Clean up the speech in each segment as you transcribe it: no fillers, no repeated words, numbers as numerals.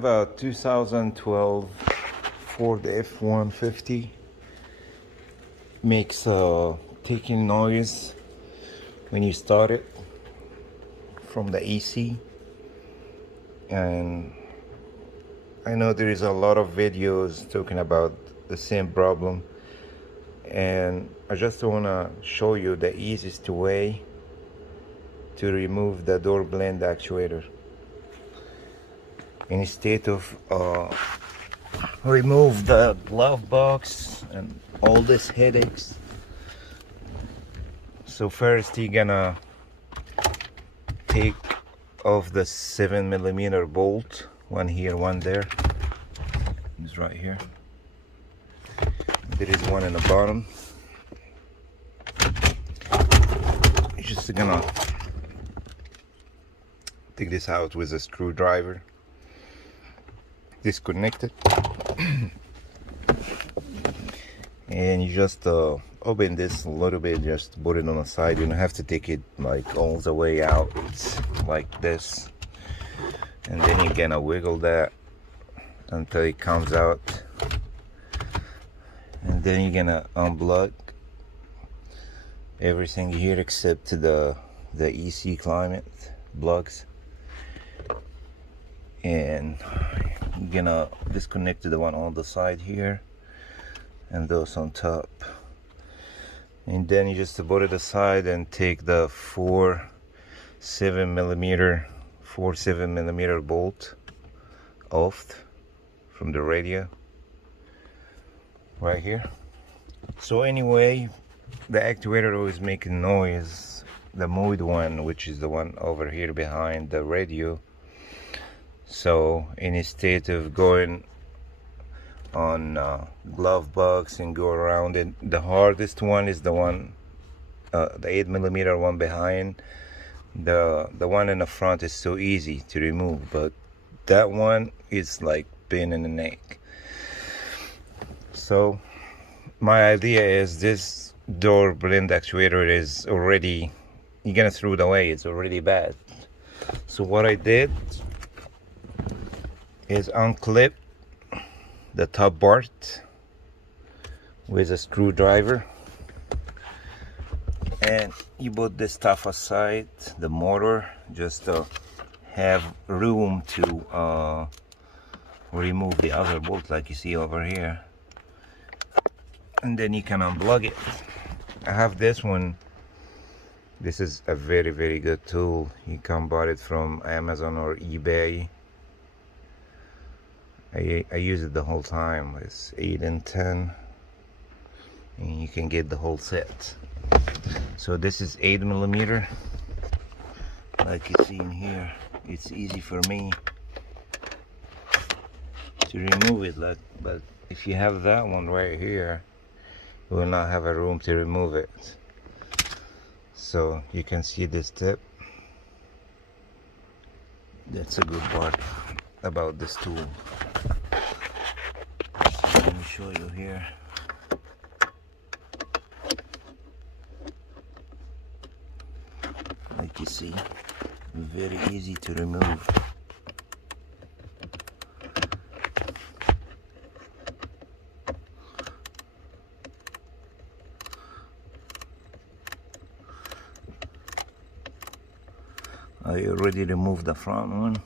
have a 2012 Ford F150. Makes a ticking noise when you start it from the AC. And I know there is a lot of videos talking about the same problem, and I just want to show you the easiest way to remove the door blend actuator instead of remove the glove box and all these headaches. So first you're gonna take off the 7mm bolt, one here, one there. It's right here. There is one in the bottom. You're just gonna take this out with a screwdriver, disconnect it, and you just open this a little bit, just put it on the side. You don't have to take it like all the way out. It's like this, and then you're gonna wiggle that until it comes out, and then you're gonna unplug everything here except the EC climate plugs, and you're gonna disconnect the one on the side here and those on top, and then you just put it aside and take the 7mm bolt off from the radio right here. So anyway, the actuator always making noise, the mode one, which is the one over here behind the radio. So instead of going on glove box and go around it, the hardest one is the one, the 8mm one behind. The one in the front is so easy to remove, but that one is like pain in the neck. So my idea is this door blend actuator is already, you're gonna throw it away, it's already bad. So what I did is unclip the top part with a screwdriver, and you put this stuff aside, the motor, just to have room to remove the other bolt like you see over here, and then you can unplug it. I have this one. This is a very, very good tool. You can buy it from Amazon or eBay. I use it the whole time. It's 8 and 10, and you can get the whole set. So this is 8mm, like you see in here. It's easy for me to remove it, but if you have that one right here, you will not have a room to remove it. So you can see this tip. That's a good part about this tool. Let me show you here. Like you see, very easy to remove. I already removed the front one.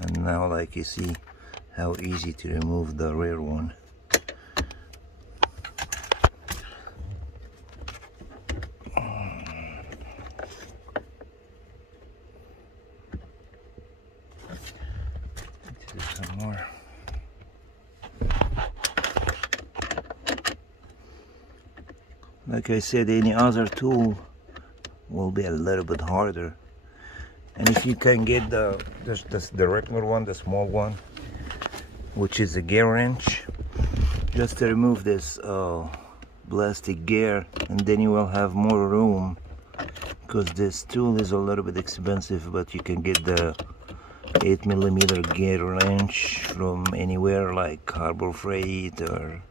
And now, like you see, how easy to remove the rear one. Let's do some more. Like I said, any other tool will be a little bit harder. And if you can get the regular one, the small one, which is a gear wrench, just to remove this plastic gear, and then you will have more room, because this tool is a little bit expensive, but you can get the 8mm gear wrench from anywhere like Harbor Freight or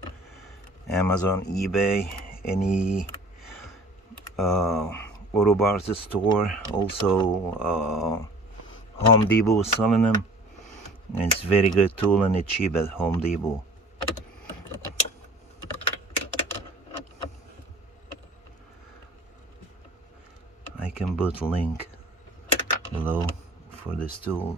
Amazon, eBay, any Auto Bars store, also Home Depot selling them. And it's very good tool and it's cheap at Home Depot. I can put a link below for this tool.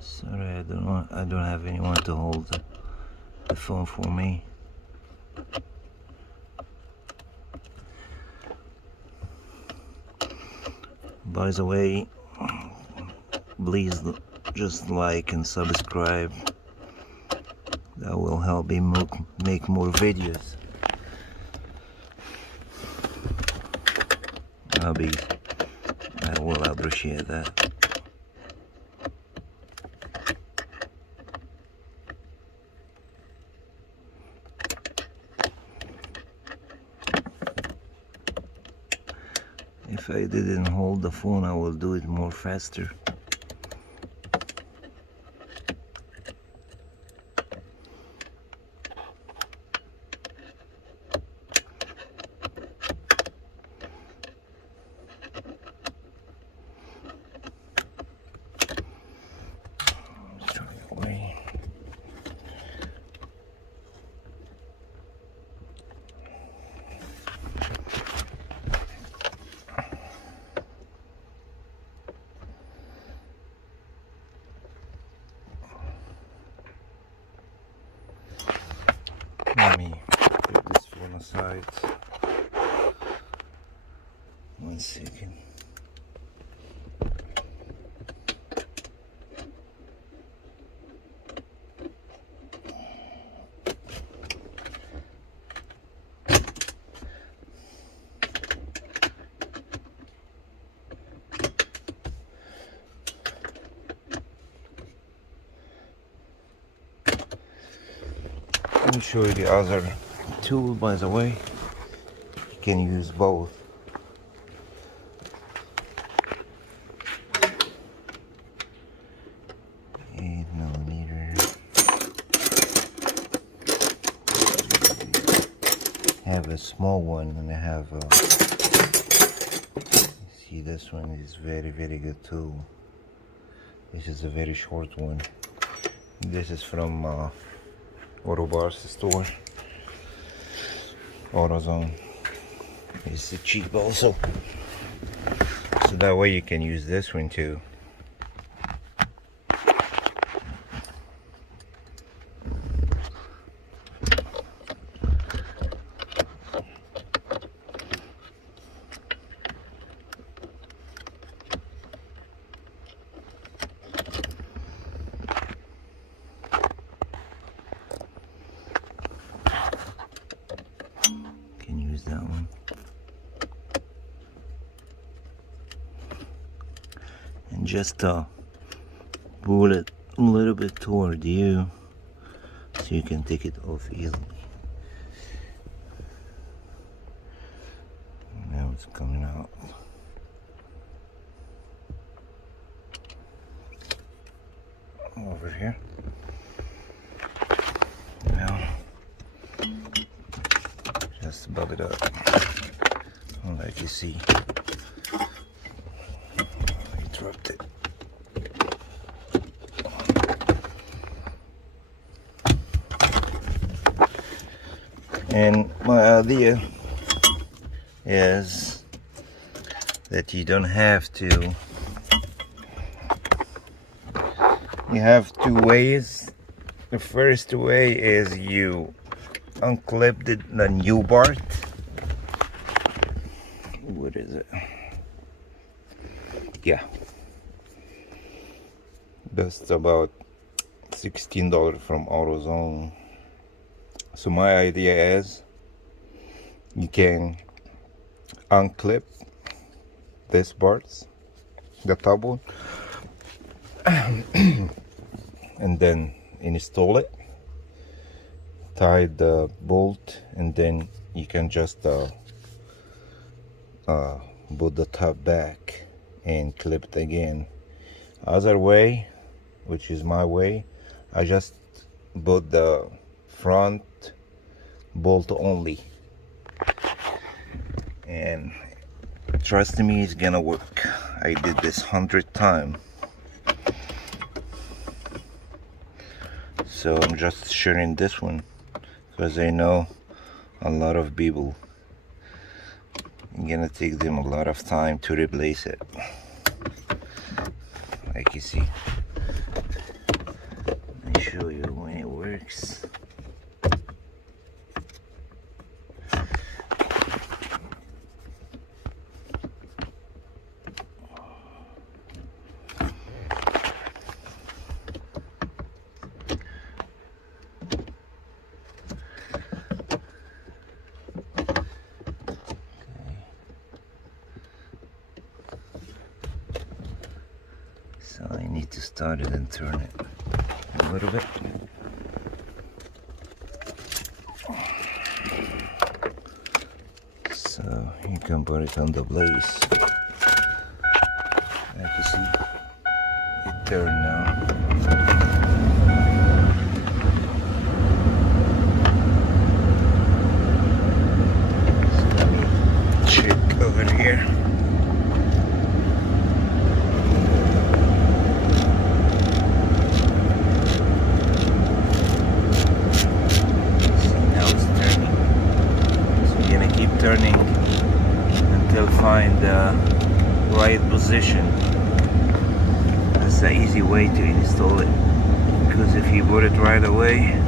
Sorry, I don't have anyone to hold the phone for me. By the way, please just like and subscribe. That will help me make more videos. I will appreciate that. If I didn't hold the phone, I will do it more faster. Let me put this phone aside. 1 second. Let me show you the other tool, by the way. You can use both. I have a small one and I have see, this one is very good tool. This is a very short one. This is from Auto Bars store, AutoZone. It's cheap also, so that way you can use this one too. That one, and just pull it a little bit toward you so you can take it off easily. Now it's coming out. Over here. Now just bub it up, like you see. I dropped it. And my idea is that you don't have to. You have two ways. The first way is you unclip the new part. What is it? Yeah, that's about $16 from AutoZone. So my idea is you can unclip this parts, the top one, and then install it, tie the bolt, and then you can just put the top back and clip it again. Other way, which is my way, I just put the front bolt only, and trust me, it's gonna work. I did this 100 times, so I'm just sharing this one because I know a lot of people, it's gonna take them a lot of time to replace it. Like you see, let me show you when it works. So I need to start it and turn it a little bit. So you can put it on the blaze. Like you see, it turned now. So let me check over here. Turning until find the right position. That's the easy way to install it, because if you put it right away,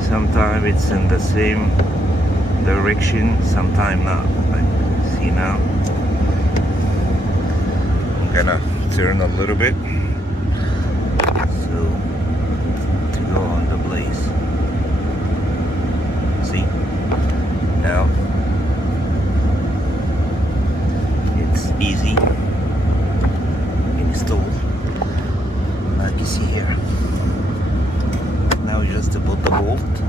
sometimes it's in the same direction, sometimes not. Like, see now, I'm gonna turn a little bit so to go on the blaze. See now, it's easy install, like you see here. Now just to put the bolt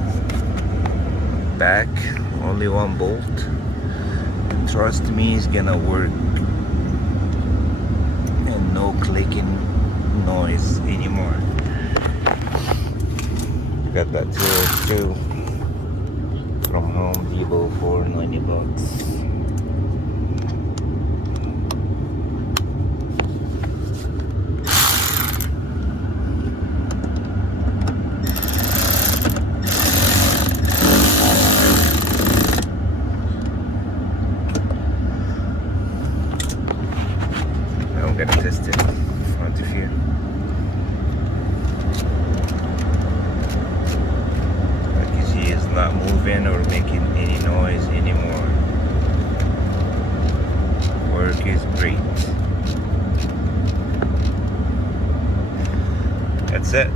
back, only one bolt, and trust me, it's gonna work, and no clicking noise anymore. Got that tool too from Home Depot for 90 bucks. Now I'm gonna test it in front of you. Like you see, it's not moving or making any noise anymore. Work is great. That's it.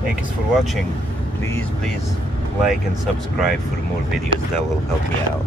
Thanks for watching. Please like and subscribe for more videos. That will help me out.